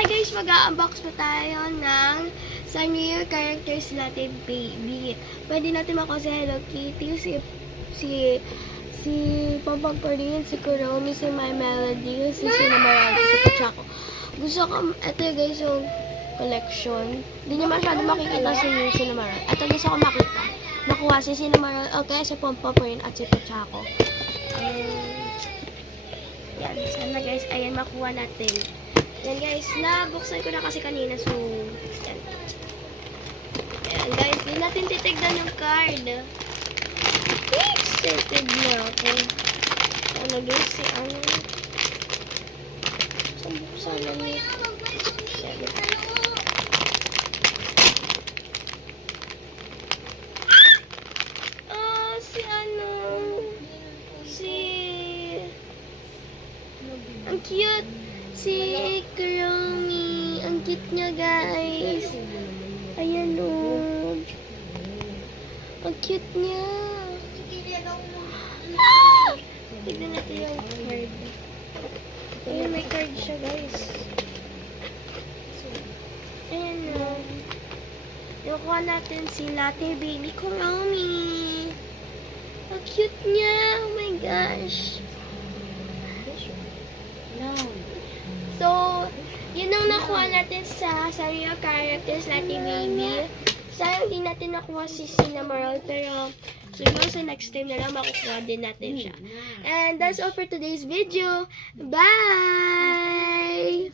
Hi guys, mag-unbox na tayo ng Sanrio characters natin, baby. Pwede natin makuha si Hello Kitty, si Pompom Purin, si Kuromi, si My Melody, si Cinnamoroll, si Pochako. Gusto ko, ito guys yung collection. Hindi niya masyado makikita si Cinnamoroll. Ito gusto ko makita. Makuha si Cinnamoroll, okay, si Pompom Purin at si Pochako. Yan, sana guys, ayan, makuha natin. Yan guys, nabuksan ko na kasi kanina, so, yan. Ayan guys, hindi natin titignan yung card. Excited na ako. Ano guys, si ano? Sana niya. Si ano? Ang cute! Si Kuromi. Ang cute niya, guys. Ayan, o. Ang cute niya. Ah! Tignan natin yung card. Ayan, may card siya, guys. Ayan, o. Nakuha natin si Latte Baby Kuromi. Ang cute niya. Oh my gosh. So, yun ang nakuha natin sa Sanrio characters natin, baby. Sayang din natin nakuha si Cinnamoroll, pero siguro sa next time na lang makukuha din natin siya. And that's all for today's video. Bye!